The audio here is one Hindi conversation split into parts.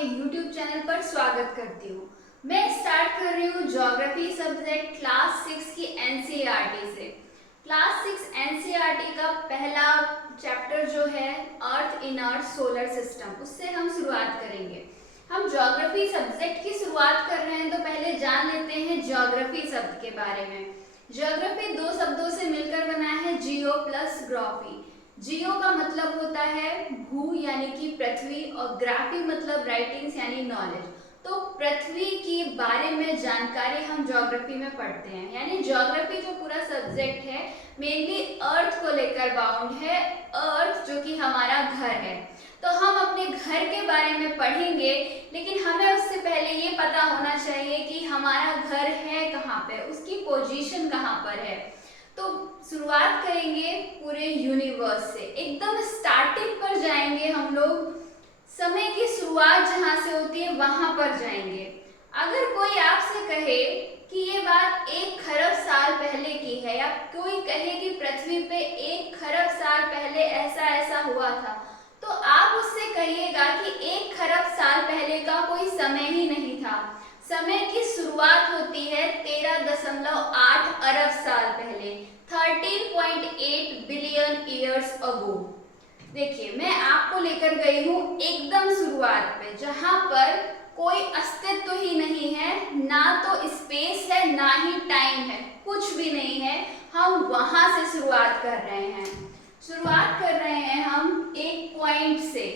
आपके YouTube चैनल पर स्वागत करती हूँ। मैं स्टार्ट कर रही हूँ ज्योग्राफी सब्जेक्ट क्लास 6 की NCERT से। क्लास 6 NCERT का पहला चैप्टर जो है अर्थ इन आवर सोलर सिस्टम, उससे हम शुरुआत करेंगे। हम ज्योग्राफी सब्जेक्ट की शुरुआत कर रहे हैं तो पहले जान लेते हैं ज्योग्राफी शब्द के बारे में। ज्योग्राफी दो शब्दों से मिलकर बना है, जियो प्लस ग्राफी। जियो का मतलब होता है भू यानी कि पृथ्वी और ग्राफी मतलब राइटिंग्स यानी नॉलेज। तो पृथ्वी के बारे में जानकारी हम ज्योग्राफी में पढ़ते हैं। यानी ज्योग्राफी जो पूरा सब्जेक्ट है मेनली अर्थ को लेकर बाउंड है, अर्थ जो कि हमारा घर है। तो हम अपने घर के बारे में पढ़ेंगे, लेकिन हमें उससे पहले ये पता होना चाहिए कि हमारा घर है कहाँ पे, उसकी पोजीशन कहाँ पर है। तो शुरुआत करेंगे पूरे यूनिवर्स से, एकदम स्टार्टिंग पर जाएंगे हम लोग। समय की शुरुआत जहाँ से होती है वहां पर जाएंगे। अगर कोई आपसे कहे कि ये बात 1 खरब साल पहले की है, या कोई कहे कि पृथ्वी पे 1 खरब साल पहले ऐसा ऐसा हुआ था, तो आप उससे कहिएगा कि 1 खरब साल पहले का कोई समय ही नहीं था। समय की शुरुआत होती है 13.8 अरब साल पहले, 13.8 बिलियन ईयर्स अगो। देखिए, मैं आपको लेकर गई हूँ एकदम शुरुआत पे, जहां पर कोई अस्तित्व ही नहीं है, ना तो स्पेस है ना ही टाइम है, कुछ भी नहीं है। हम वहां से शुरुआत कर रहे हैं। शुरुआत कर रहे हैं हम एक पॉइंट से,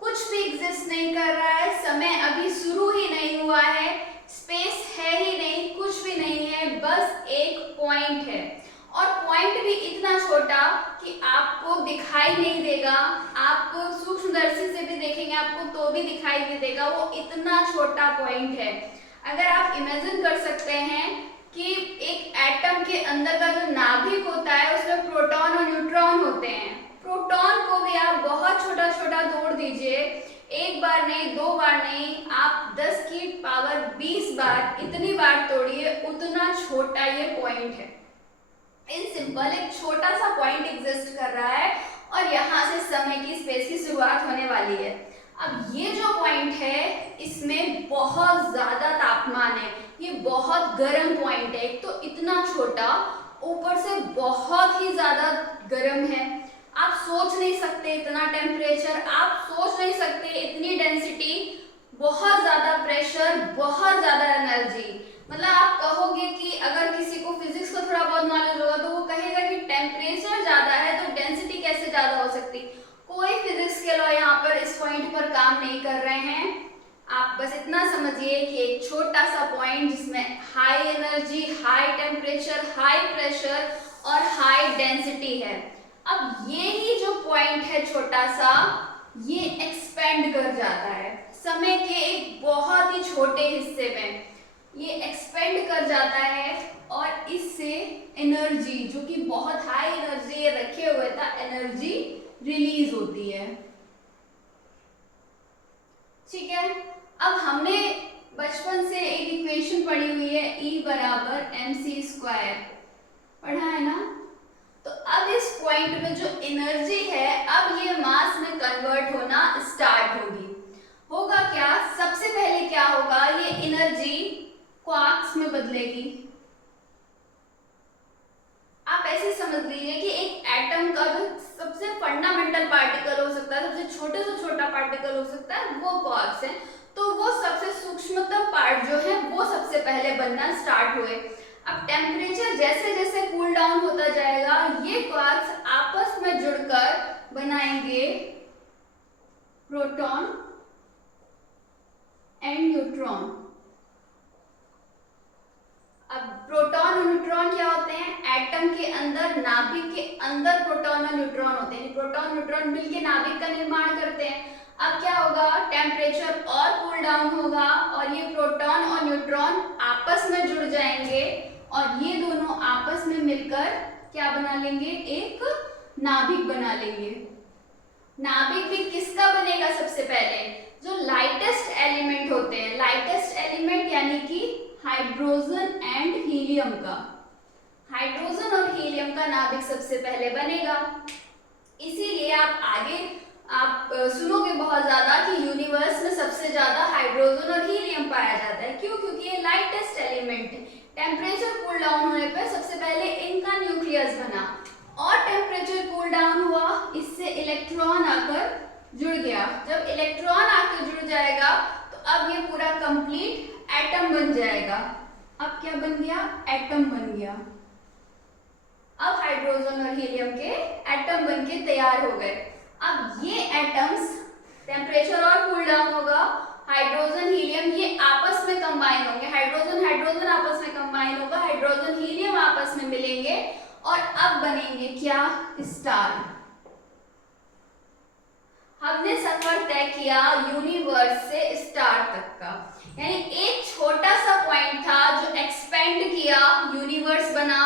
कुछ भी एग्जिस्ट नहीं कर रहा है, समय अभी शुरू ही नहीं हुआ है, स्पेस है ही नहीं, कुछ भी नहीं है, बस एक पॉइंट है। और पॉइंट भी इतना छोटा कि आपको दिखाई नहीं देगा। आप सूक्ष्मदर्शी से भी देखेंगे आपको तो भी दिखाई नहीं देगा, वो इतना छोटा पॉइंट है। अगर आप इमेजिन कर सकते हैं कि एक एटम के अंदर का जो नाभिक होता है उसमें प्रोटॉन और न्यूट्रॉन होते हैं। प्रोटॉन को भी आप बहुत छोटा छोटा तोड़ दीजिए, एक बार नहीं, 2 बार नहीं, आप 10 की पावर 20 बार, इतनी बार तोड़िए, उतना छोटा ये पॉइंट है। इन सिंपल एक छोटा सा पॉइंट एग्जिस्ट कर रहा है और यहाँ से समय की स्पेस की शुरुआत होने वाली है। अब ये जो पॉइंट है इसमें बहुत ज्यादा तापमान है, ये बहुत गर्म पॉइंट है। एक तो इतना छोटा, ऊपर से बहुत ही ज्यादा गर्म है। आप सोच नहीं सकते इतना टेम्परेचर, आप सोच नहीं सकते इतनी डेंसिटी, बहुत ज्यादा प्रेशर, बहुत ज्यादा एनर्जी। मतलब आप कहोगे कि अगर किसी को फिजिक्स को थोड़ा बहुत नॉलेज होगा तो वो कहेगा कि टेम्परेचर ज्यादा है तो डेंसिटी कैसे ज्यादा हो सकती। कोई फिजिक्स के लॉ यहाँ पर इस पॉइंट पर काम नहीं कर रहे हैं। आप बस इतना समझिए कि एक छोटा सा पॉइंट जिसमें high energy, high temperature, high pressure और हाई डेंसिटी है। अब ये ही जो पॉइंट है छोटा सा, ये एक्सपेंड कर जाता है समय के एक बहुत ही छोटे हिस्से में, ये एक्सपेंड कर जाता है और इससे एनर्जी जो कि बहुत हाई एनर्जी रखे हुए था, एनर्जी रिलीज होती है। ठीक है, अब हमने बचपन से एक इक्वेशन पढ़ी हुई है, E बराबर mc², पढ़ा है ना। तो अब इस पॉइंट में जो एनर्जी है, अब ये मास में कन्वर्ट होना स्टार्ट होगी। होगा क्या, सबसे पहले क्या होगा, ये एनर्जी क्वार्क्स में बदलेगी। आप ऐसे समझ लीजिए कि एक एटम का जो सबसे फंडामेंटल पार्टिकल हो सकता है, सबसे छोटे से छोटा पार्टिकल हो सकता है, वो क्वार्क्स है। तो वो सबसे सूक्ष्मतम पार्ट जो है वो सबसे पहले बनना स्टार्ट हुए। अब टेम्परेचर जैसे जैसे कूल डाउन होता जाएगा, ये क्वार्क्स आपस में जुड़कर बनाएंगे प्रोटॉन एंड न्यूट्रॉन। अब प्रोटॉन और न्यूट्रॉन क्या होते हैं, एटम के अंदर, नाभिक के अंदर प्रोटॉन और न्यूट्रॉन होते हैं। प्रोटॉन न्यूट्रॉन मिलकर नाभिक का निर्माण करते हैं। अब क्या होगा, टेम्परेचर और कूल डाउन होगा और ये प्रोटॉन और न्यूट्रॉन आपस में जुड़ जाएंगे और ये दोनों आपस में मिलकर क्या बना लेंगे, एक नाभिक बना लेंगे। नाभिक भी किसका बनेगा, सबसे पहले जो लाइटेस्ट एलिमेंट होते हैं, लाइटेस्ट एलिमेंट यानी कि हाइड्रोजन एंड हीलियम का, हाइड्रोजन और हीलियम का नाभिक सबसे पहले बनेगा। इसीलिए आप आगे आप सुनोगे बहुत ज्यादा कि यूनिवर्स में सबसे ज्यादा हाइड्रोजन और हीलियम पाया जाता है। क्यों? क्योंकि ये लाइटेस्ट एलिमेंट है। टेम्परेचर कूल डाउन होने पर सबसे पहले इनका न्यूक्लियस बना और टेम्परेचर कूल डाउन हुआ, इससे इलेक्ट्रॉन आकर जुड़ गया। जब इलेक्ट्रॉन आकर जुड़ जाएगा तो अब ये पूरा कंप्लीट एटम बन जाएगा। अब क्या बन गया? एटम बन गया। अब हाइड्रोजन और हीलियम के एटम बनके तैयार हो गए। अब ये एटम्स टेम्परेचर और कूल डाउन होगा, हाइड्रोजन हीलियम ये आपस में कंबाइन होंगे, हाइड्रोजन हाइड्रोजन आपस में कंबाइन होगा, हाइड्रोजन हीलियम आपस में मिलेंगे और अब बनेंगे क्या? स्टार। हमने सफर तय किया यूनिवर्स से स्टार तक का, यानी एक छोटा सा पॉइंट था जो एक्सपेंड किया, यूनिवर्स बना।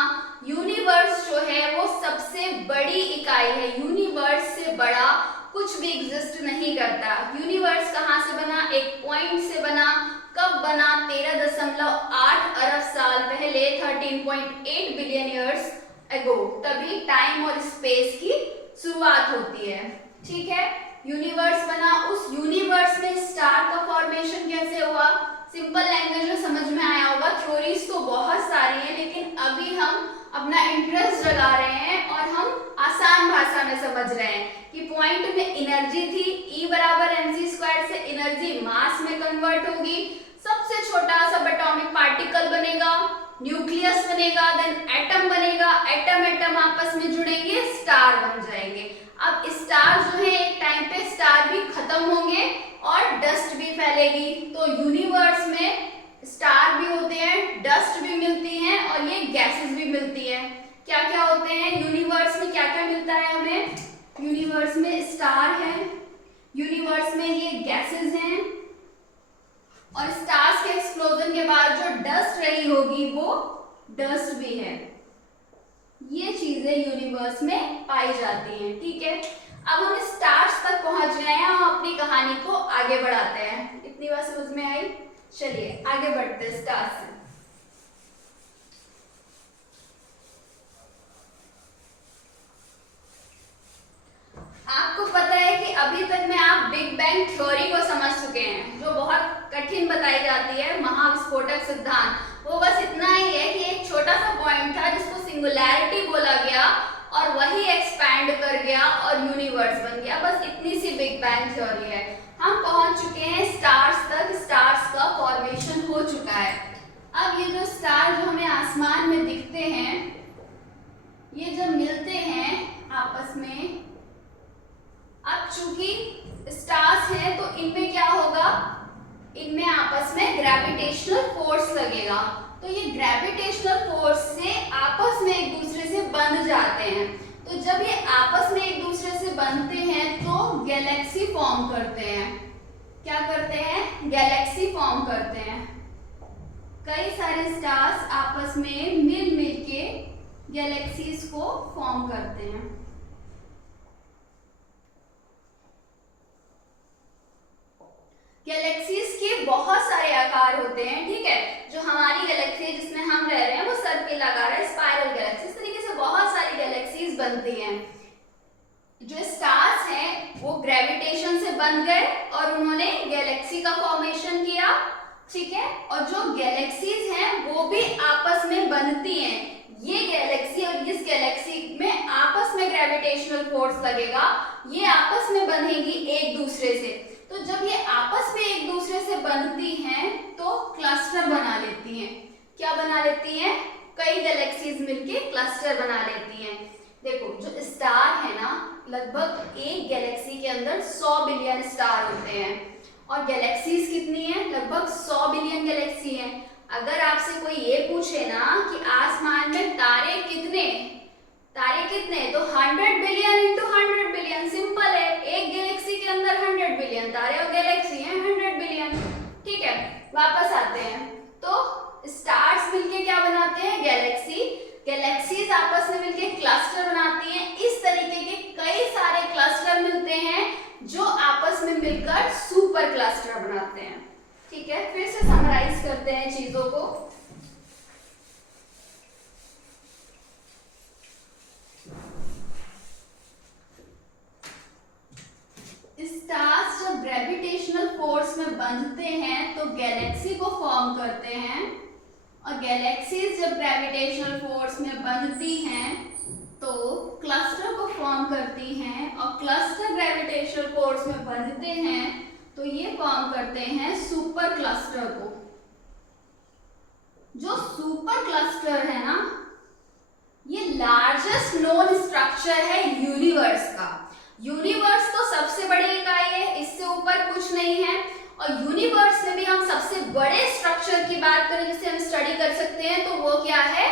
यूनिवर्स जो है वो सबसे बड़ी इकाई है, यूनिवर्स से बड़ा कुछ भी एग्जिस्ट नहीं करता। यूनिवर्स कहाँ से बना? एक पॉइंट से बना। कब बना? 13.8 अरब साल पहले, 13.8 बिलियन ईयर्स एगो। तभी टाइम और स्पेस की शुरुआत होती है। ठीक है, यूनिवर्स बना। उस यूनिवर्स में स्टार का फॉर्मेशन कैसे हुआ? सिंपल लैंग्वेज में समझ में आया होगा। थ्योरीज तो बहुत सारी हैं, लेकिन अभी हम अपना इंटरेस्ट जगा रहे हैं और हम आसान भाषा में समझ रहे हैं कि पॉइंट में एनर्जी थी, E बराबर mc² से एनर्जी मास में कन्वर्ट होगी, सबसे छोटा सा एटॉमिक पार्टिकल बनेगा, न्यूक्लियस बनेगा, देन एटम बनेगा, एटम एटम आपस में जुड़ेंगे, स्टार बन जाएंगे। अब स्टार जो है एक टाइम पे स्टार भी खत्म होंगे और डस्ट भी फैलेगी। तो यूनिवर्स में स्टार भी होते हैं, डस्ट भी मिलती हैं और ये गैसेस भी मिलती हैं। क्या क्या होते हैं यूनिवर्स में? क्या क्या मिलता है हमें? यूनिवर्स में स्टार है, यूनिवर्स में ये गैसेस हैं और स्टार्स के एक्सप्लोजन के बाद जो डस्ट रही होगी वो डस्ट भी है। ये चीजें यूनिवर्स में पाई जाती हैं। ठीक है, अब हम स्टार्स तक पहुंच गए हैं, हम अपनी कहानी को आगे बढ़ाते हैं। इतनी बात समझ में आई? चलिए आगे बढ़ते हैं स्टार्स से। आपको पता है कि अभी तक में आप बिग बैंग थ्योरी को समझ चुके हैं, जो बहुत कठिन बताई जाती है, महाविस्फोटक सिद्धांत। वो बस इतना ही है कि एक छोटा सा पॉइंट था जिसको सिंगुलैरिटी बोला गया और वही एक्सपैंड कर गया और यूनिवर्स बन गया। बस इतनी सी बिग बैंग थ्योरी है। हम पहुंच चुके हैं स्टार्स तक, स्टार्स का फॉर्मेशन हो चुका है। अब ये जो स्टार जो हमें आसमान में दिखते हैं, ये जब मिलते हैं आपस में, अब चूंकि स्टार्स हैं तो इनमें क्या होगा? इनमें आपस में ग्रेविटेशनल फोर्स लगेगा, तो ये ग्रेविटेशनल फोर्स से आपस में एक दूसरे से बंध जाते हैं। तो जब ये आपस में एक दूसरे से बंधते हैं तो गैलेक्सी फॉर्म करते हैं। क्या करते हैं? गैलेक्सी फॉर्म करते हैं। कई सारे स्टार्स आपस में मिल के गैलेक्सीज को फॉर्म करते हैं। गैलेक्सीज के बहुत सारे आकार होते हैं। ठीक है, जो हमारी गैलेक्सी जिसमें हम रह रहे हैं वो सर्किल आकार है, स्पाइरल गैलेक्सी। इस तरीके से बहुत सारी गैलेक्सीज बनती हैं। जो स्टार्स हैं वो ग्रेविटेशन से बन गए और उन्होंने गैलेक्सी का फॉर्मेशन किया। ठीक है, और जो गैलेक्सीज हैं वो भी आपस में बनती हैं। ये गैलेक्सी और इस गैलेक्सी में आपस में ग्रेविटेशनल फोर्स लगेगा, ये आपस में बनेगी एक दूसरे से। तो जब ये आपस में एक दूसरे से बनती हैं तो क्लस्टर बना लेती हैं। क्या बना लेती हैं? कई गैलेक्सीज मिलके क्लस्टर बना लेती हैं। देखो, जो स्टार है ना, लगभग एक गैलेक्सी के अंदर 100 बिलियन स्टार होते हैं और गैलेक्सीज कितनी हैं? लगभग 100 बिलियन गैलेक्सी हैं। अगर आपसे कोई ये पूछे ना कि आसमान में तारे कितने, तो 100 बिलियन इंटू 100 बिलियन, सिंपल है। एक गैलेक्सी के अंदर 100 बिलियन तारे और गैलेक्सी हैं 100 बिलियन। ठीक है, वापस आते हैं। तो स्टार्स मिलके क्या बनाते हैं? गैलेक्सी। गैलेक्सीज आपस में मिलके क्लस्टर बनाती हैं। इस तरीके के कई सारे क्लस्टर मिलते हैं जो आपस में मिलकर सुपर क्लस्टर बनाते हैं। ठीक है, फिर से समराइज करते हैं चीजों को। बंधते हैं तो गैलेक्सी को फॉर्म करते हैं, और गैलेक्सीज जब ग्रेविटेशनल फोर्स में बंधती हैं तो क्लस्टर को फॉर्म करती हैं, और क्लस्टर ग्रेविटेशनल फोर्स में बंधते हैं तो ये फॉर्म करते हैं सुपर क्लस्टर को। जो सुपर क्लस्टर है ना, ये लार्जेस्ट नोन स्ट्रक्चर है यूनिवर्स का। यूनिवर्स तो सबसे बड़ी इकाई है, इससे ऊपर कुछ नहीं है, और यूनिवर्स में भी हम सबसे बड़े स्ट्रक्चर की बात करें जिसे हम स्टडी कर सकते हैं तो वो क्या है,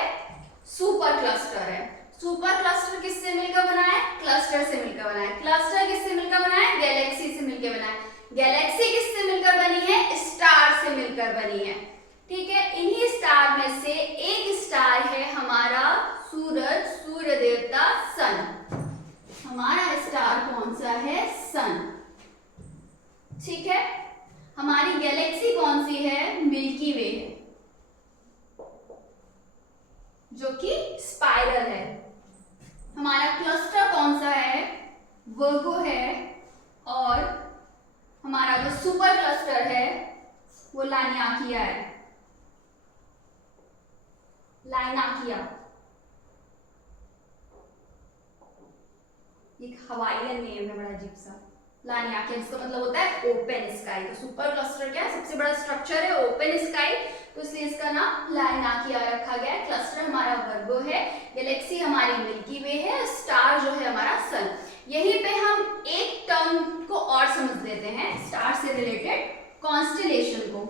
सुपर क्लस्टर है। सुपर क्लस्टर किससे मिलकर बना है, क्लस्टर से मिलकर बना है। क्लस्टर किससे मिलकर बना है, गैलेक्सी से मिलकर बना है। गैलेक्सी किससे मिलकर बनी है, स्टार से मिलकर बनी है। ठीक है, इन्हीं स्टार में से एक स्टार है हमारा सूरज, सूर्य देवता, सन। हमारा स्टार कौन सा है, सन। ठीक है, हमारी गैलेक्सी कौन सी है, मिल्की वे है, जो कि स्पाइरल है। हमारा क्लस्टर कौन सा है, वर्गो है, और हमारा जो सुपर क्लस्टर है वो लाइनाकिया है, लाइनाकिया। एक हवाईयन नेम है, बड़ा अजीब सा, लाइनाकिया, जिसका मतलब होता है ओपन स्काई। तो सुपर क्लस्टर क्या है, सबसे बड़ा स्ट्रक्चर है ओपन स्काई, तो इसलिए इसका नाम लाइनाकिया रखा गया है। क्लस्टर हमारा वर्गो है, गैलेक्सी हमारी मिल्की वे है, स्टार जो है हमारा सन। यहीं पे हम एक टर्म को और समझ लेते हैं स्टार से रिलेटेड, कॉन्स्टेलेशन को।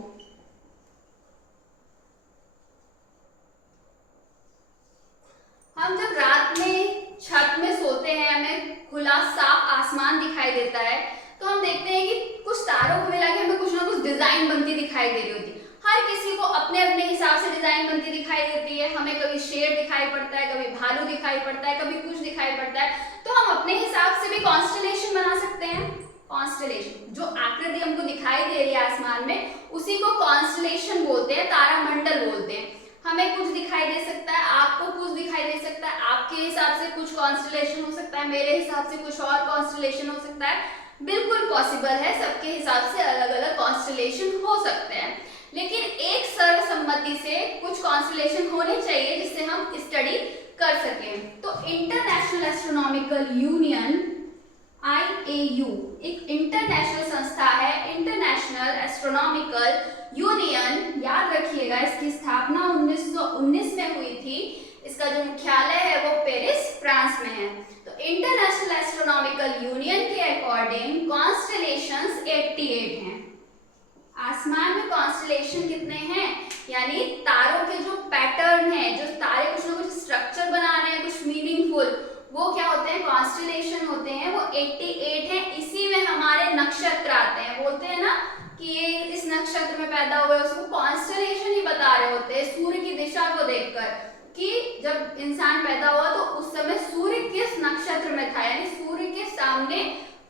हम जब रात में छत में सोते हैं, हमें खुला साफ आसमान दिखाई देता है, तो हम देखते हैं कि कुछ तारों को मिला के हमें कुछ ना कुछ डिजाइन बनती दिखाई दे रही होती है। हर किसी को अपने अपने हिसाब से डिजाइन बनती दिखाई देती है। हमें कभी शेर दिखाई पड़ता है, कभी भालू दिखाई पड़ता है, कभी कुछ दिखाई पड़ता है। तो हम अपने हिसाब से भी कॉन्स्टेलेशन बना सकते हैं। कॉन्स्टेलेशन, जो आकृति हमको दिखाई दे रही है आसमान में, उसी को कॉन्स्टेलेशन बोलते हैं, तारामंडल बोलते हैं। हमें कुछ दिखाई दे सकता है, आपको कुछ दिखाई दे सकता है, आपके हिसाब से कुछ कॉन्स्टेलेशन हो सकता है, मेरे हिसाब से कुछ और कॉन्स्टेलेशन हो सकता है। बिल्कुल पॉसिबल है, सबके हिसाब से अलग अलग कॉन्स्टेलेशन हो सकते हैं, लेकिन एक सर्वसम्मति से कुछ कॉन्स्टेलेशन होने चाहिए जिससे हम स्टडी कर सकें। तो इंटरनेशनल एस्ट्रोनॉमिकल यूनियन IAU एक इंटरनेशनल संस्था है, इंटरनेशनल एस्ट्रोनॉमिकल यूनियन। याद रखिएगा, इसकी स्थापना 1919 में हुई थी। इसका जो मुख्यालय है वो पेरिस, फ्रांस में है। तो इंटरनेशनल एस्ट्रोनॉमिकल यूनियन के अकॉर्डिंग कॉन्स्टेलेशंस 88 हैं। आसमान में कॉन्स्टेलेशन कितने हैं, यानी तारों के जो पैटर्न है, जो तारे कुछ ना कुछ स्ट्रक्चर बना रहे हैं, कुछ मीनिंगफुल, वो क्या होते हैं, कॉन्स्टेलेशन होते हैं। वो 88 हैं। इसी में हमारे नक्षत्र आते हैं। बोलते हैं ना कि ये इस नक्षत्र में पैदा हुए, उसको कॉन्स्टेलेशन ही बता रहे होते हैं सूर्य की दिशा को देखकर, कि जब इंसान पैदा हुआ तो उस समय सूर्य किस नक्षत्र में था, यानी सूर्य के सामने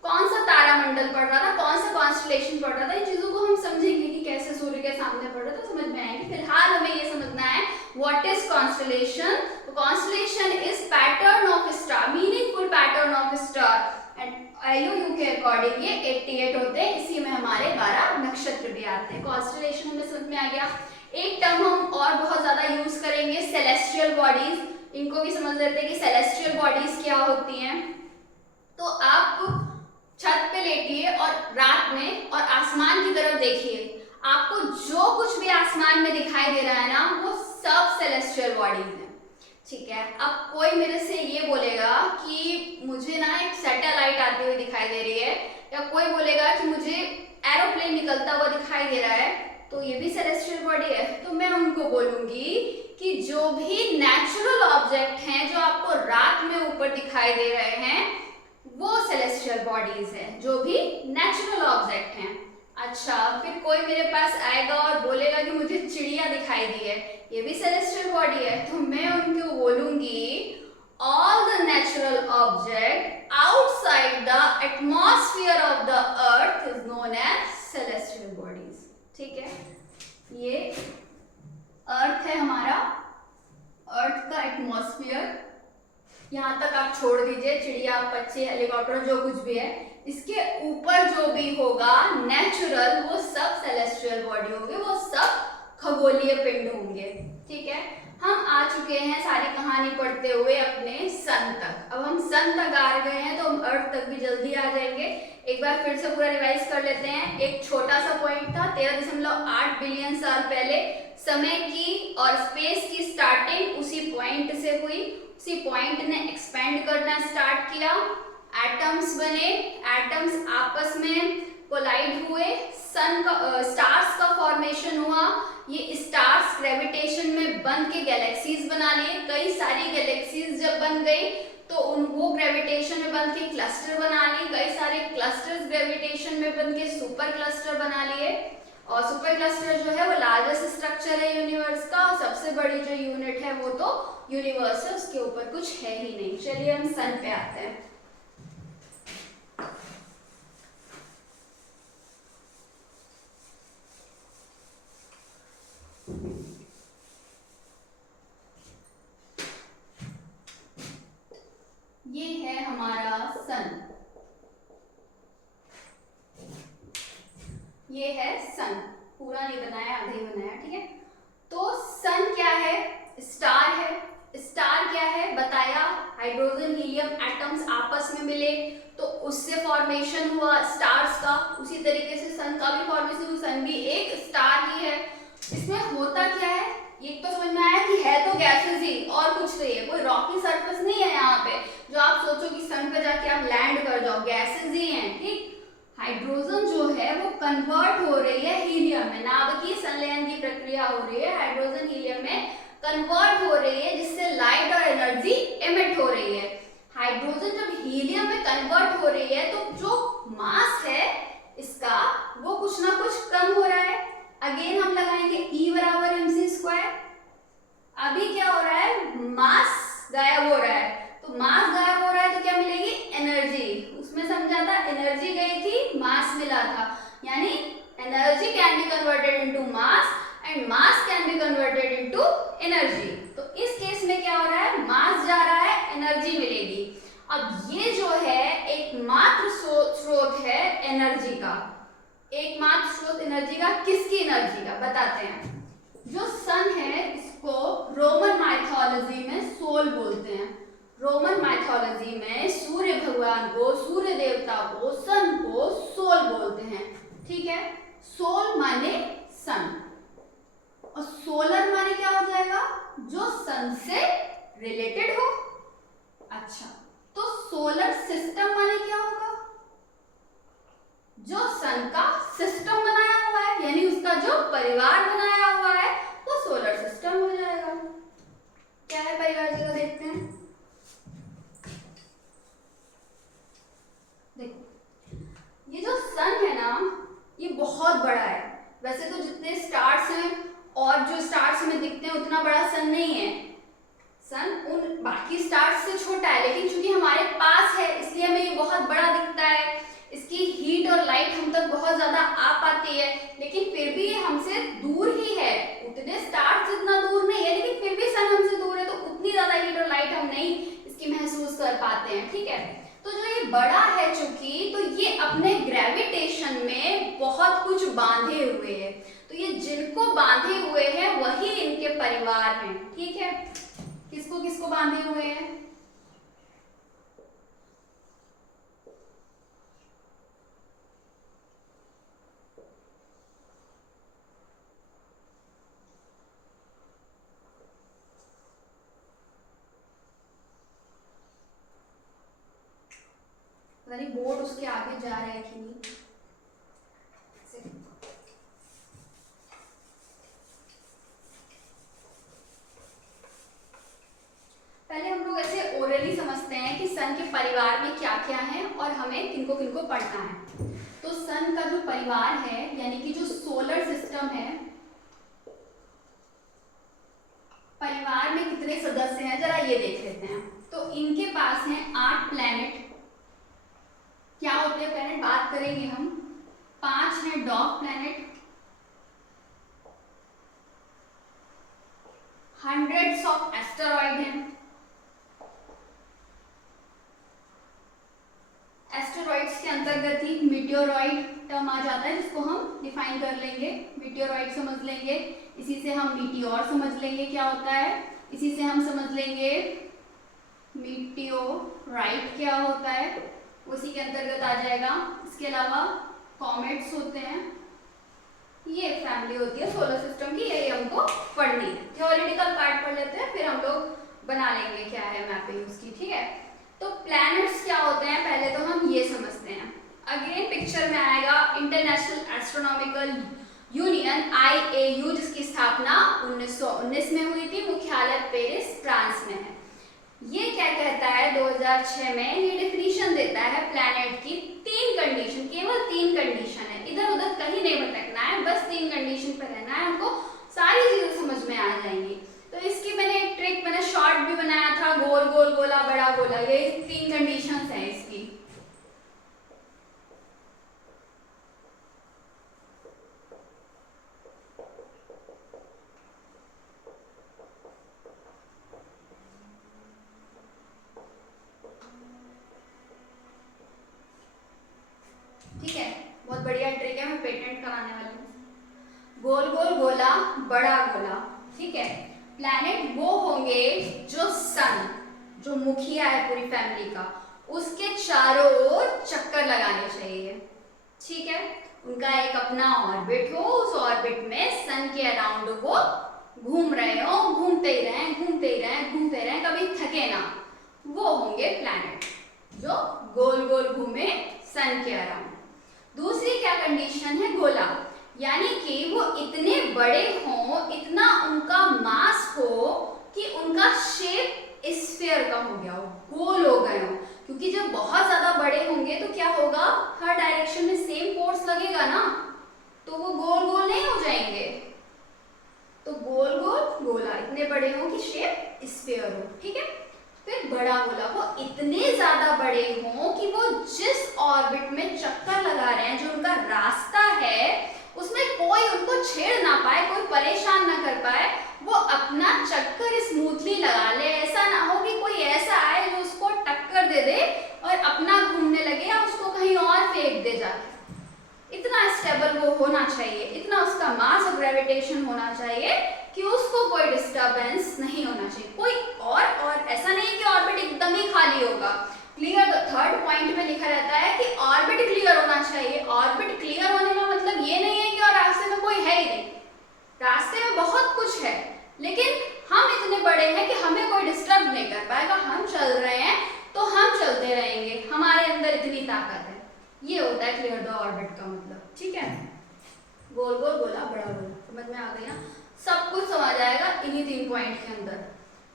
कौन सा तारामंडल पड़ रहा था, कौन सा कॉन्स्टेलेशन पड़ रहा था। इन चीजों को हम समझेंगे कि कैसे सूर्य के सामने पड़ रहा था, समझ में आएंगे। फिलहाल हमें ये समझना है what is constellation. Constellation is pattern of star, meaningful pattern of star, and IAU के अकॉर्डिंग ये 88 होते हैं। इसी में हमारे 12 नक्षत्र भी आते हैं। कॉन्स्टेलेशन हमें समझ में आ गया। एक टर्म हम और बहुत ज्यादा यूज करेंगे, सेलेस्टियल बॉडीज। इनको भी समझ लेते हैं कि सेलेस्टियल बॉडीज क्या होती हैं। तो आप छत पे लेटिए और रात में और आसमान की तरफ देखिए, आपको जो कुछ भी आसमान में दिखाई दे रहा है ना, वो सब सेलेस्टियल बॉडीज हैं। ठीक है, अब कोई मेरे से ये बोलेगा कि मुझे ना एक सैटेलाइट आती हुई दिखाई दे रही है, या कोई बोलेगा कि मुझे एरोप्लेन निकलता हुआ दिखाई दे रहा है, तो ये भी सेलेस्टियल बॉडी है। तो मैं उनको बोलूंगी कि जो भी नेचुरल ऑब्जेक्ट हैं जो आपको रात में ऊपर दिखाई दे रहे हैं, वो सेलेस्टियल बॉडीज है, जो भी नेचुरल ऑब्जेक्ट हैं। अच्छा, फिर कोई मेरे पास आएगा और बोलेगा कि मुझे चिड़िया दिखाई दी है, ये भी सेलेस्टियल बॉडी है। तो मैं उनको बोलूंगी all the natural object outside the atmosphere of the earth is known as celestial bodies. ठीक है, ये अर्थ है हमारा, अर्थ का एटमॉस्फेयर, यहाँ तक आप छोड़ दीजिए, चिड़िया, पक्षी, हेलीकॉप्टर, जो कुछ भी है, इसके ऊपर जो भी होगा नेचुरल, वो सब सेलेस्टियल बॉडी होंगे, वो सब खगोलीय पिंड होंगे। ठीक है, हम आ चुके हैं सारी कहानी पढ़ते हुए अपने सन तक। अब हम सन तक आ गए हैं तो हम अर्थ तक भी जल्दी आ जाएंगे। एक बार फिर से पूरा रिवाइज कर लेते हैं। एक छोटा सा पॉइंट था, 13.8 बिलियन साल पहले समय की और स्पेस की स्टार्टिंग उसी पॉइंट से हुई। उसी पॉइंट ने एक्सपेंड करना स्टार्ट किया, एटम्स बने, एटम्स आपस में कोलाइड हुए, सन का स्टार्स का फॉर्मेशन हुआ। ये स्टार्स ग्रेविटेशन में बन के गैलेक्सीज बना लिए। कई सारी गैलेक्सीज जब बन गई तो उनको ग्रेविटेशन में बन के क्लस्टर बना लिए। कई सारे क्लस्टर्स ग्रेविटेशन में बन के सुपर क्लस्टर बना लिए। और सुपर क्लस्टर जो है वो लार्जेस्ट स्ट्रक्चर है यूनिवर्स का, और सबसे बड़ी जो यूनिट है वो तो यूनिवर्स है, उसके ऊपर कुछ है ही नहीं। चलिए हम सन पे आते हैं। ये है हमारा सन, ये है सन। पूरा नहीं बनाया, आधा ही बनाया। ठीक है, तो सन क्या है? स्टार है। स्टार क्या है बताया, हाइड्रोजन हीलियम एटम्स आपस में मिले तो उससे फॉर्मेशन हुआ स्टार्स का। उसी तरीके से सन का भी फॉर्मेशन हुआ, सन भी एक स्टार ही है। इसमें होता क्या है, ये तो समझ में आया कि है तो गैसेस ही, और कुछ नहीं है, कोई रॉकी सरफेस नहीं है यहाँ पे जो आप सोचो कि सन पे जाके आप लैंड कर जाओ, गैसेस ही हैं। ठीक, हाइड्रोजन जो है वो कन्वर्ट हो रही है हीलियम में, नाभिकीय संलयन की प्रक्रिया हो रही है, हाइड्रोजन हीलियम में कन्वर्ट हो रही है, जिससे लाइट और एनर्जी एमिट हो रही है। हाइड्रोजन जब हीलियम में कन्वर्ट हो रही है तो जो मास है इसका वो कुछ ना कुछ कम हो रहा है। अगेन हम लगाएंगे E बराबर mc²। अभी क्या हो रहा है, मास गायब हो रहा है, तो मास गायब हो रहा है तो क्या मिलेगी, एनर्जी। उसमें समझा था, एनर्जी गई थी, मास मिला था, यानी energy can be converted into mass and mass can be converted into energy. तो इस केस में क्या हो रहा है, मास जा रहा है, एनर्जी मिलेगी। अब ये जो है एकमात्र स्रोत है एनर्जी का, एकमात्र स्रोत एनर्जी का। किसकी एनर्जी का बताते हैं। जो सन है इसको रोमन माइथोलॉजी में सोल बोलते हैं। रोमन माइथोलॉजी में सूर्य भगवान को, सूर्य देवता को, सन को सोल बोलते हैं। ठीक है, सोल माने सन, और सोलर माने क्या हो जाएगा, जो सन से रिलेटेड हो। अच्छा, तो सोलर सिस्टम माने क्या होगा, जो सन का सिस्टम बनाया हुआ है, यानी उसका जो परिवार बनाया हुआ है वो सोलर सिस्टम हो जाएगा। क्या है परिवार जी का, देखते हैं। देखो, ये जो सन है ना, ये बहुत बड़ा है। वैसे तो जितने स्टार्स हैं और जो स्टार्स में दिखते हैं उतना बड़ा सन नहीं है। सन उन बाकी स्टार्स से छोटा है, लेकिन चूंकि हमारे पास है इसलिए हमें ये बहुत बड़ा दिखता है। इसकी हीट और लाइट हम तक बहुत ज्यादा आ पाती है, लेकिन फिर भी ये हमसे दूर ही है। उतने स्टार्स जितना दूर नहीं है, लेकिन फिर भी सन हमसे दूर है, तो उतनी ज्यादा हीट और लाइट हम नहीं इसकी महसूस कर पाते हैं। ठीक है, तो जो ये बड़ा है चूंकि, तो ये अपने ग्रेविटेशन में बहुत कुछ बांधे हुए है, तो ये जिनको बांधे हुए हैं वही इनके परिवार हैं। ठीक है, किसको किसको बांधे हुए हैं, बोर्ड उसके आगे जा रहा है कि नहीं। पहले हम लोग ऐसे ओरली समझते हैं कि सन के परिवार में क्या क्या है और हमें किनको किनको पढ़ना है। तो सन का जो परिवार है, यानी कि जो सोलर सिस्टम है, परिवार में कितने सदस्य हैं जरा ये देख लेते हैं। तो इनके पास हैं 8 प्लैनेट। क्या होते हैं प्लैनेट, बात करेंगे हम। 5 हैं dog planet, hundreds of asteroid हैं, मीटियोरॉइड टर्म आ जाता है जिसको हम डिफाइन कर लेंगे, मीटियोरॉइड समझ लेंगे, इसी से हम मीटियोर समझ लेंगे क्या होता है, इसी से हम समझ लेंगे मीटियोराइट क्या होता है, उसी के अंतर्गत आ जाएगा। इसके अलावा कॉमेट्स होते हैं, ये फैमिली होती है सोलर सिस्टम की, यही हमको पढ़नी है। थ्योरेटिकल पार्ट पढ़ लेते हैं, फिर हम लोग बना लेंगे क्या है मैपिंग उसकी, ठीक है। तो प्लैनेट्स क्या होते हैं पहले तो हम ये समझते हैं। अगेन पिक्चर में आएगा इंटरनेशनल एस्ट्रोनॉमिकल यूनियन IAU, जिसकी स्थापना 1919 में हुई थी, मुख्यालय पेरिस फ्रांस में है। ये क्या कहता है 2006 में, ये डेफिनेशन देता है प्लैनेट की 3 कंडीशन, केवल 3 कंडीशन है, इधर उधर कहीं नहीं भटकना है, बस 3 कंडीशन पर रहना है, हमको सारी चीजें समझ में आ जाएंगी। तो इसकी मैंने एक ट्रिक, मैंने शॉर्ट भी बनाया था, गोल गोल गोला बड़ा गोला, ये 3 कंडीशंस हैं इसकी। ठीक है, बहुत बढ़िया ट्रिक है, मैं पेटेंट कराने वाली हूँ। गोल गोल गोला बड़ा गोला, ठीक है। प्लैनेट वो होंगे जो सन, जो मुखिया है पूरी फैमिली का, उसके चारों ओर चक्कर लगाने चाहिए, ठीक है। उनका एक अपना ऑर्बिट हो, उस ऑर्बिट में सन के अराउंड वो घूम रहे हो, घूमते ही रहें घूमते ही रहें घूमते रहें, कभी थके ना, वो होंगे प्लैनेट जो गोल गोल घूमे सन के अराउंड। दूसरी क्या कंडीशन है, गोला, यानी कि वो इतने बड़े हों, इतना उनका मास हो कि उनका शेप स्फीयर का हो गया हो, गोल हो गए हो, क्योंकि जब बहुत ज्यादा बड़े होंगे तो क्या होगा, हर डायरेक्शन में सेम फोर्स लगेगा ना, तो वो गोल गोल नहीं हो जाएंगे। तो गोल गोल गोला, इतने बड़े हो कि शेप स्फीयर हो, ठीक है। फिर बड़ा गोला, वो इतने ज्यादा बड़े हों कि वो जिस ऑर्बिट में चक्कर लगा रहे हैं, जो उनका रास्ता है, उसमें कोई उनको छेड़ ना पाए, कोई परेशान ना कर पाए, वो अपना चक्कर स्मूथली लगा ले। ऐसा ना हो कि कोई ऐसा आए जो उसको टक्कर दे दे और अपना घूमने लगे या उसको कहीं और फेंक दे जाके। इतना स्टेबल वो होना चाहिए, इतना उसका मास और ग्रेविटेशन होना चाहिए कि उसको कोई डिस्टरबेंस नहीं होना चाहिए, कोई और ऐसा नहीं है कि ऑर्बिट एकदम ही खाली होगा। क्लियर, तो थर्ड पॉइंट में लिखा रहता है कि ऑर्बिट क्लियर होना चाहिए। ऑर्बिट क्लियर होने का मतलब ये नहीं है कि और रास्ते में कोई है ही नहीं, रास्ते में बहुत कुछ है, लेकिन हम इतने बड़े हैं कि हमें कोई डिस्टर्ब नहीं कर पाएगा, हम चल रहे हैं तो हम चलते रहेंगे, हमारे अंदर इतनी ताकत है। ये होता है क्लियर द ऑर्बिट का मतलब, ठीक है। गोल गोल गोला बड़ा गोला, समझ में आ गई ना, सब कुछ समझ आएगा इन्हीं 3 पॉइंट के अंदर,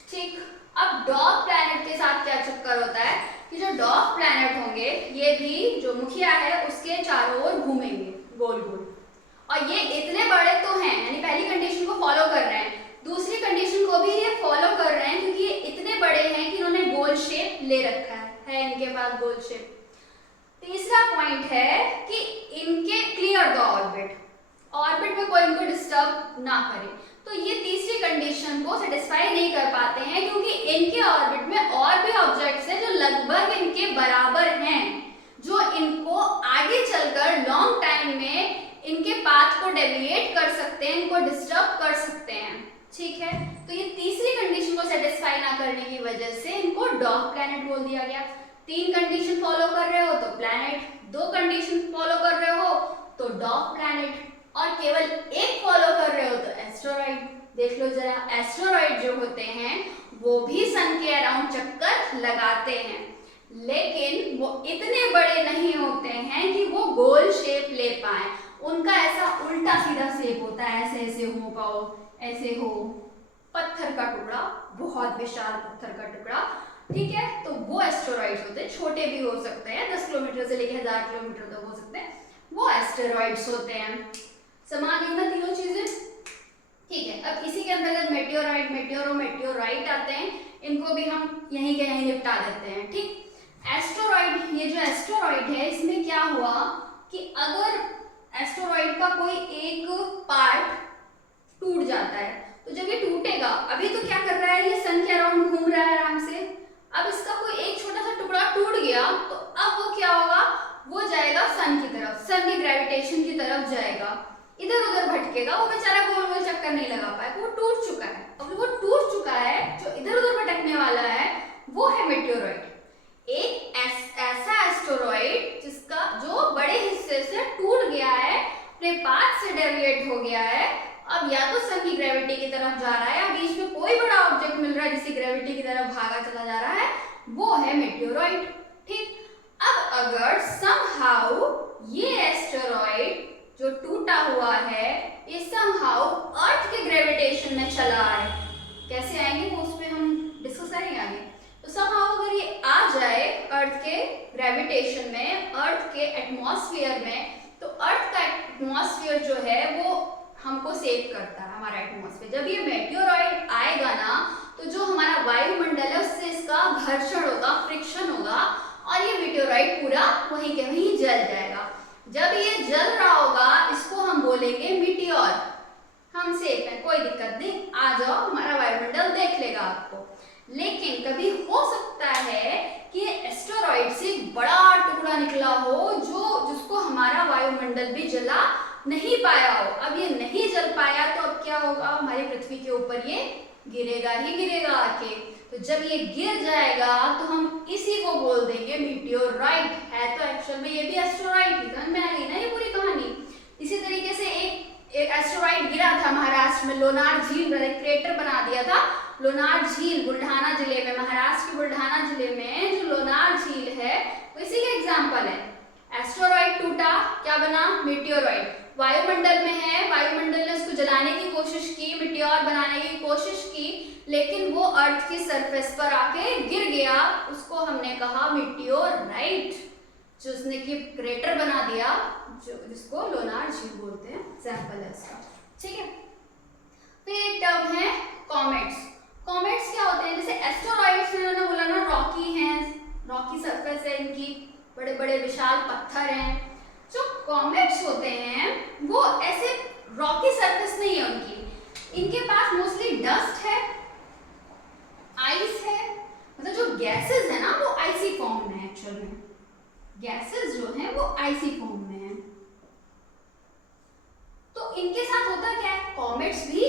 ठीक। अब डॉग प्लैनेट के साथ क्या चक्कर होता है कि जो डॉग प्लैनेट होंगे, ये भी जो मुखिया है उसके चारों ओर घूमेंगे गोल गोल, और ये इतने बड़े तो हैं, यानी पहली कंडीशन को फॉलो कर रहे हैं, दूसरी कंडीशन को भी ये फॉलो कर रहे हैं, क्योंकि ये इतने बड़े हैं कि इन्होंने गोल शेप ले रखा है इनके पास गोल शेप। तीसरा पॉइंट है कि इनके क्लियर द ऑर्बिट, ऑर्बिट में कोई इनको डिस्टर्ब ना करे। तो ये तीसरी कंडीशन को सेटिस्फाई नहीं कर पाते हैं, क्योंकि इनके ऑर्बिट में और भी ऑब्जेक्ट्स हैं जो लगभग इनके बराबर हैं, जो इनको आगे चलकर लॉन्ग टाइम में इनके पाथ को डेविएट कर सकते हैं, इनको डिस्टर्ब कर सकते हैं, ठीक है। तो ये तीसरी कंडीशन को सेटिस्फाई ना करने की वजह से इनको डॉग प्लैनेट बोल दिया गया। 3 कंडीशन फॉलो कर रहे हो तो प्लैनेट, 2 कंडीशन फॉलो कर रहे हो तो डॉग प्लैनेट, और केवल एक फॉलो कर रहे हो तो एस्टेरॉइड। देख लो जरा, एस्टेरॉइड जो होते हैं वो भी सन के अराउंड चक्कर लगाते हैं, लेकिन वो इतने बड़े नहीं होते हैं कि वो गोल शेप ले पाए, उनका ऐसा उल्टा सीधा शेप होता है, ऐसे ऐसे हो पाओ, ऐसे हो, पत्थर का टुकड़ा, बहुत विशाल पत्थर का टुकड़ा, ठीक है। तो वो एस्टेरॉइड्स होते हैं, छोटे भी हो सकते हैं, 10 किलोमीटर से लेकर 1000 किलोमीटर तक हो सकते हैं, वो एस्टेरॉइड्स होते हैं। समान है ना तीनों चीजें, ठीक है। अब इसी के अंतर्गत मेटियोराइट, मेटियोरो, मेटियोराइट आते हैं, इनको भी हम यहीं के यहीं निपटा देते हैं, ठीक। एस्टेरॉइड, ये जो एस्टेरॉइड है इसमें क्या हुआ कि अगर एस्टेरॉइड का कोई एक पार्ट टूट जाता है, तो जब ये टूटेगा, अभी तो क्या कर रहा है, ये सन के अराउंड घूम रहा है आराम से, अब इसका कोई एक छोटा सा टुकड़ा टूट गया तो अब वो क्या होगा, वो जाएगा सन की तरफ अब या तो सन की ग्रेविटी की तरफ जा रहा है या बीच में कोई बड़ा ऑब्जेक्ट मिल रहा है जिसकी ग्रेविटी की तरफ भागा चला जा रहा है, वो है मेटेओराइट। ठीक, अब अगर समहाउ ये एस्टेरॉइड जो टूटा हुआ है ये समहाउ अर्थ के ग्रेविटेशन में चला आए, कैसे आएंगे वो उस पर हम डिस्कस करेंगे आगे। तो समहाउ अगर ये आ जाए अर्थ के ग्रेविटेशन में, अर्थ के एटमॉस्फेयर में, तो अर्थ का एटमॉस्फेयर जो है वो हमको सेव करता है, हमारा एटमॉस्फेयर। जब ये मेटेओरॉइड आएगा ना तो जो हमारा वायुमंडल है उससे इसका घर्षण होगा, फ्रिक्शन होगा और ये मेटेओरॉइड पूरा वहीं के वहीं जल जाएगा। जब ये जल रहा होगा इसको हम बोलेंगे मीटियोर। हम सेफ हैं, कोई दिक्कत नहीं, आ जाओ हमारा वायुमंडल देख लेगा आपको। लेकिन कभी हो सकता है कि एस्टेरॉइड से बड़ा टुकड़ा निकला हो जो जिसको हमारा वायुमंडल भी जला नहीं पाया हो। अब ये नहीं जल पाया तो अब क्या होगा, हमारी पृथ्वी के ऊपर ये गिरेगा ही गिरेगा आके। तो जब ये गिर जाएगा तो हम इसी को बोल देंगे मीटियोराइट। है तो एक्चुअल में ये भी एस्टेरॉइड ही, समझ में आ गई ना ये पूरी कहानी। इसी तरीके से एक एस्टेरॉइड गिरा था महाराष्ट्र में, लोनार झील में क्रेटर बना दिया था। लोनार झील बुल्ढाना जिले में, महाराष्ट्र के बुल्ढाना जिले में जो लोनार झील है वो इसी का एग्जाम्पल है। एस्टेरॉइड टूटा, क्या बना, मीटियोराइड। वायुमंडल में है, वायुमंडल ने उसको जलाने की कोशिश की, मीटियोर बनाने की कोशिश की, लेकिन वो अर्थ की सरफेस पर आके गिर गया, उसको हमने कहा मीटियोराइट, जो उसने कि क्रेटर बना दिया, जो जिसको लोनार झील बोलते हैं, एग्जाम्पल है इसका। ठीक है, फिर एक टर्म है कॉमेट्स। कॉमेट्स क्या होते हैं, जैसे एस्टेरॉइड्स मैंने बोला ना रॉकी हैं, रॉकी सरफेस है इनकी, बड़े बड़े विशाल पत्थर हैं। जो कॉमेट्स होते हैं वो ऐसे रॉकी सरफेस नहीं है उनकी, इनके पास मोस्टली डस्ट है, आइस है, मतलब जो गैसेस है ना वो आइसी फॉर्म में है। एक्चुअल में गैसेस जो हैं वो आइसी फॉर्म में है। तो इनके साथ होता क्या है, कॉमेट्स भी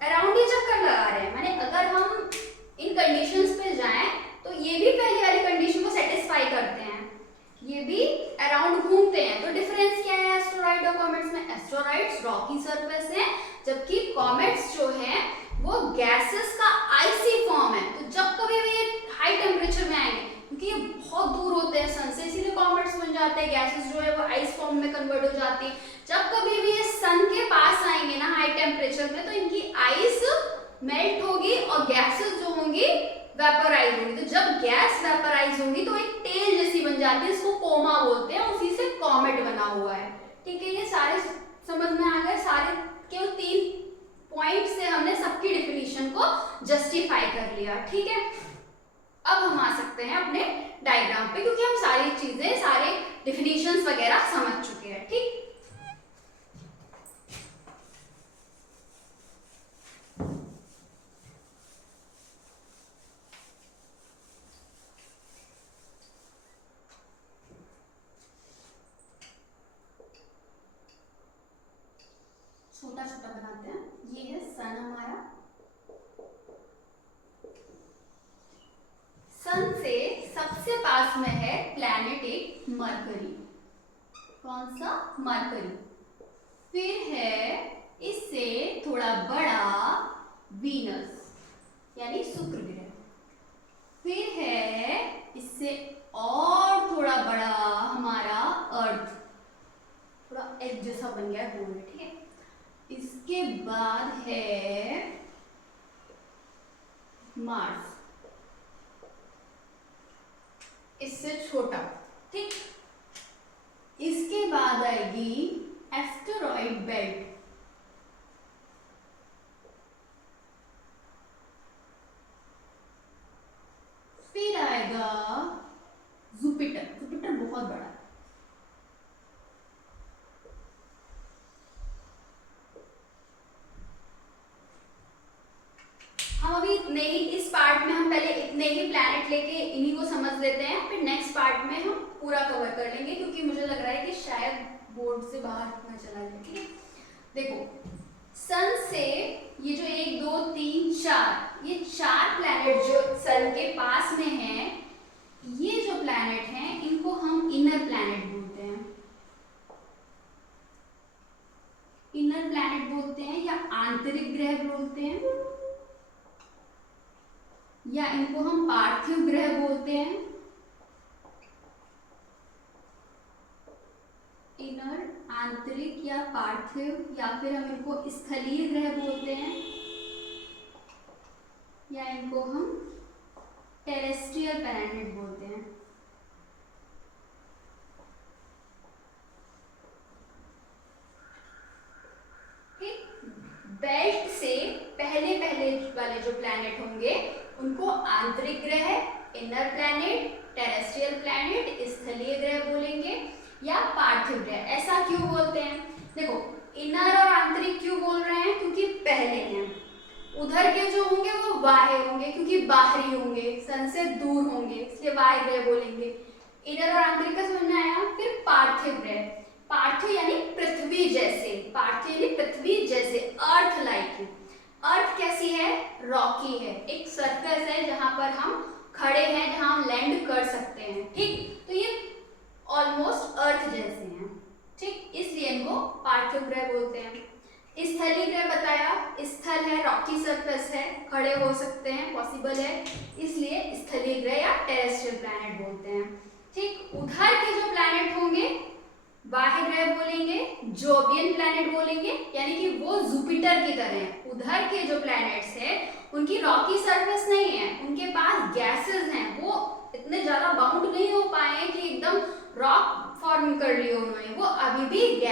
अराउंड ही चक्कर लगा रहे हैं, माने अगर हम इन कंडीशंस पे जाएं तो ये भी पहले वाली कंडीशन को सेटिस्फाई करते हैं, ये भी अराउंड घूमते हैं। तो डिफरेंस क्या है एस्टेरॉइड और कॉमेट्स में, एस्टेरॉइड्स रॉकी सरफेस है जबकि कॉमेट्स जो है वो गैसेस का आइसी फॉर्म है। तो जब कभी भी ये हाई टेम्परेचर में आएंगे, क्योंकि ये बहुत दूर होते हैं सन से, इसीलिए कॉमेट्स बन जाते हैं, गैसेस जो है वो आइस फॉर्म में कन्वर्ट हो जाती है। जब कभी भी ये सन के पास आएंगे ना हाई टेम्परेचर में, तो इनकी आइस मेल्ट होगी और गैसेस जो होंगी वेपोराइज होंगी। तो जब गैस वेपोराइज होंगी तो एक टेल जैसी बन जाती है, इसको कोमा बोलते हैं, उसी से कॉमेट बना हुआ है। ठीक है, ये सारे समझ में आ गए, सारे केवल 3 पॉइंट से हमने सबकी डेफिनेशन को जस्टिफाई कर लिया। ठीक है, अब हम आ सकते हैं अपने डायग्राम पे, क्योंकि हम सारी चीजें, सारे डेफिनेशंस वगैरह समझ चुके हैं। ठीक, छोटा छोटा बनाते हैं। ये है सन हमारा, सन से सबसे पास में है प्लैनेट एक मरकरी, कौन सा, मरकरी। फिर है इससे थोड़ा बड़ा वीनस यानी शुक्र ग्रह। फिर है इससे और थोड़ा बड़ा हमारा अर्थ, थोड़ा एक जैसा बन गया गोल। ठीक है, इसके बाद है मार्स, इससे छोटा। ठीक, इसके बाद आएगी एस्टेरॉइड बेल्ट, फिर आएगा जुपिटर। जुपिटर बहुत बड़ा है। हम अभी इतने ही, इस पार्ट में हम पहले इतने ही प्लैनेट लेके इन्हीं को समझ लेते हैं, फिर नेक्स्ट पार्ट में हम पूरा कवर कर लेंगे, क्योंकि मुझे लग रहा है कि शायद बोर्ड से बाहर ना चला जाए। ठीक है, देखो सन से ये जो 1 2 3 4, ये 4 प्लैनेट जो सन के पास में हैं, ये जो प्लैनेट हैं इनको हम इनर प्लैनेट बोलते हैं, इनर प्लैनेट बोलते हैं या या इनको हम पार्थिव ग्रह बोलते हैं। इनर आंतरिक या पार्थिव, या फिर हम इनको स्थलीय ग्रह बोलते हैं, या इनको हम टेरेस्ट्रियल प्लैनेट बोलते हैं। बेल्ट से पहले पहले वाले जो प्लैनेट होंगे उनको आंतरिक ग्रह, इनर प्लैनेट, टेरेस्ट्रियल प्लैनेट, स्थलीय ग्रह बोलेंगे या पार्थिव ग्रह। ऐसा क्यों बोलते हैं? देखो, इनर और आंतरिक क्यों बोल रहे हैं? क्योंकि पहले हैं। उधर के जो होंगे वो बाह्य होंगे, क्योंकि बाहरी होंगे, सन से दूर होंगे, इसलिए बाह्य ग्रह बोलेंगे। इनर और आंतरिक का समझ में आया। फिर पार्थिव ग्रह, पार्थिव यानी पृथ्वी जैसे, पार्थिव यानी पृथ्वी जैसे, अर्थ लाइक। अर्थ कैसी है? रॉकी है, एक सरफेस है जहां पर हम खड़े हैं, जहां हम लैंड कर सकते हैं। ठीक, तो ये ऑलमोस्ट अर्थ जैसे हैं। ठीक, इसलिए इनको पार्थिव ग्रह बोलते हैं। स्थलीय ग्रह बताया, स्थल है, रॉकी सरफेस है, खड़े हो सकते हैं, पॉसिबल है, इसलिए स्थलीय ग्रह या टेरेस्ट्रियल प्लैनेट बोलते हैं। ठीक, उधर के जो प्लैनेट होंगे बाह्य ग्रह बोलेंगे, जोवियन प्लैनेट बोलेंगे, यानी कि वो जुपिटर की तरह हैं। उधर के जो प्लैनेट्स हैं उनकी रॉकी सरफेस नहीं है, उनके पास गैसेस हैं, वो इतने ज्यादा बाउंड नहीं हो पाए हैं कि एकदम रॉक फॉर्म कर लिए उन्होंने, वो अभी भी गैस